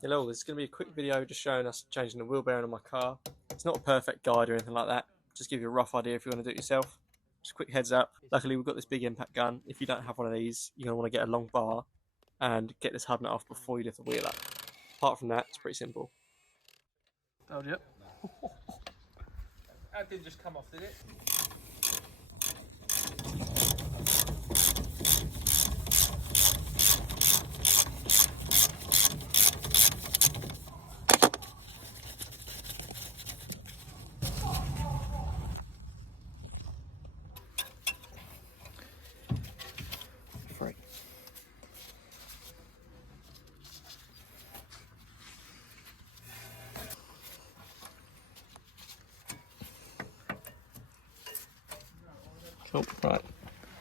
Hello, this is going to be a quick video just showing us changing the wheel bearing on my car. It's not a perfect guide or anything like that, just give you a rough idea if you want to do it yourself. Just a quick heads up, luckily we've got this big impact gun. If you don't have one of these, you're going to want to get a long bar and get this hub nut off before you lift the wheel up. Apart from that, it's pretty simple. Told you. That didn't just come off, did it? Free. Cool, right.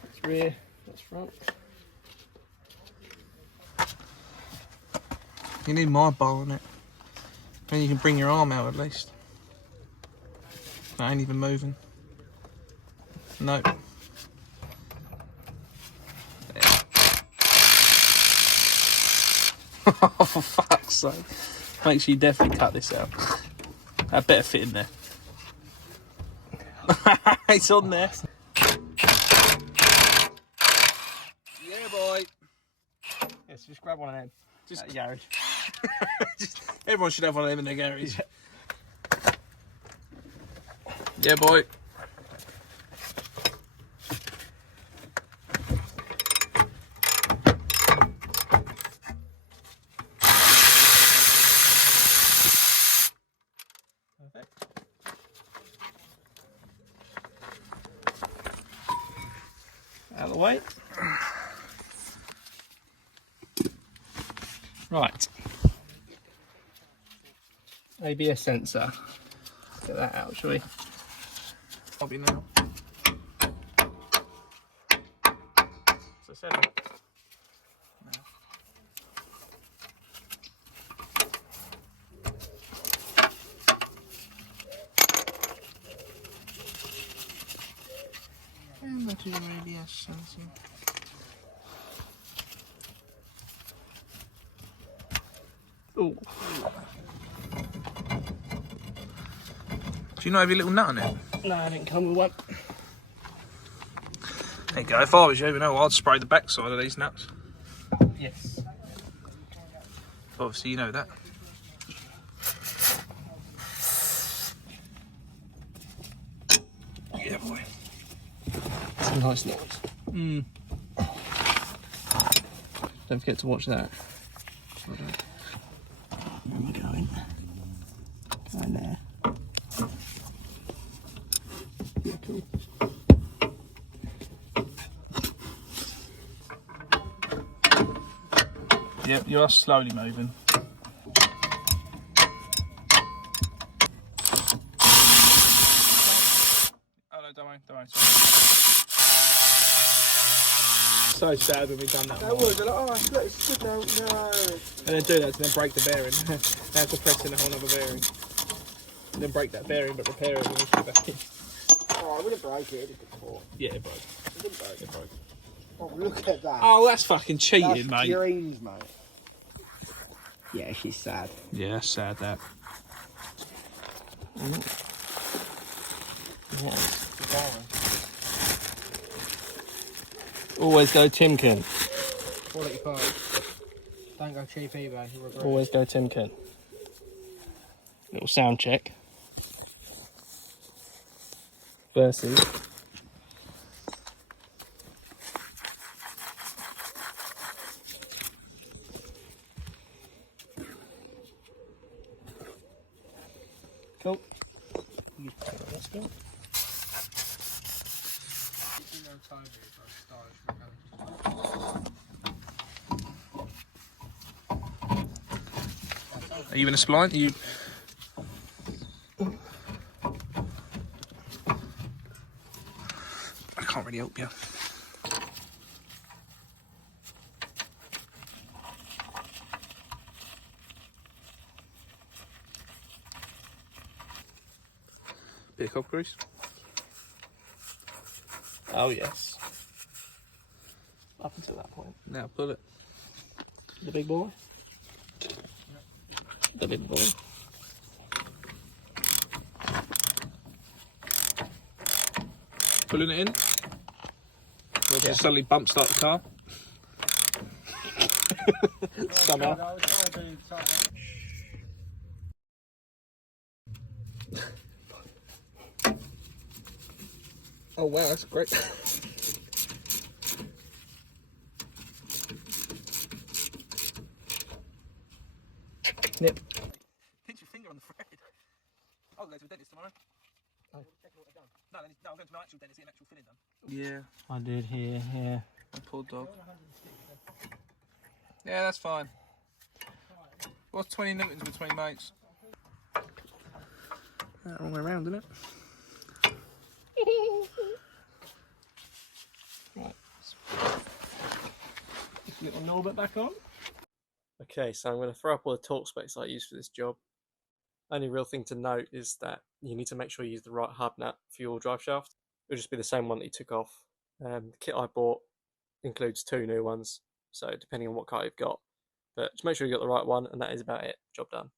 That's rear, that's front. You need my bar on it. Then you can bring your arm out at least. I ain't even moving. No. Oh, for fuck's sake. Make sure you definitely cut this out. That better fit in there. It's on there. Yeah, boy. Yes, just grab one of them. Just at the garage. everyone should have one of them in their garage. Yeah, boy. Perfect. Out of the way. Right. ABS sensor. Get that out, shall we? Probably now. So 7. And that is an ABS sensor. Oh. Do you not have your little nut on it? No, I didn't come with one. There you go. If I was you, I'd spray the backside of these nuts. Yes. Obviously, you know that. Yeah, boy. It's a nice noise. Don't forget to watch that. Where am I going? Going there. Yeah, cool. Yep, you are slowly moving. Oh no, don't worry. So sad when we've done that. That was like, oh, look, it's good now. No. And then do that to then break the bearing. They have to press in a whole other bearing. And then break that bearing, but repair it when we put it back in. Oh, I wouldn't break it. It before. Yeah, it broke. It didn't break. It broke. Oh, look at that. Oh, that's fucking cheating, That's mate. dreams, mate. Yeah, she's sad. Yeah, that's sad, that. Always go Timken. Quality part. Don't go cheap either. You'll regret it. Always go Timken. Little sound check. Versus. Cool. Let's go. Are you in a spline? Are you... I can't really help you. Bit of copper grease. Oh yes. Up until that point. Now pull it. The big boy. the big boy. Pulling it in. We'll just suddenly bump start the car. Somehow. Oh wow, that's great. Nip. Pinch your finger on the thread. I'll go to a dentist tomorrow. Oh. No, I'm going to my actual dentist to get an actual filling done. Yeah. I did here, yeah. My poor dog. Yeah, that's fine. What's 20 newtons between mates? Wrong way around, isn't it? Right. Just little Norbert back on. Okay, so I'm going to throw up all the torque specs I use for this job. Only real thing to note is that you need to make sure you use the right hub nut for your drive shaft. It'll just be the same one that you took off. The kit I bought includes 2 new ones, so depending on what car you've got. But just make sure you got the right one, and that is about it. Job done.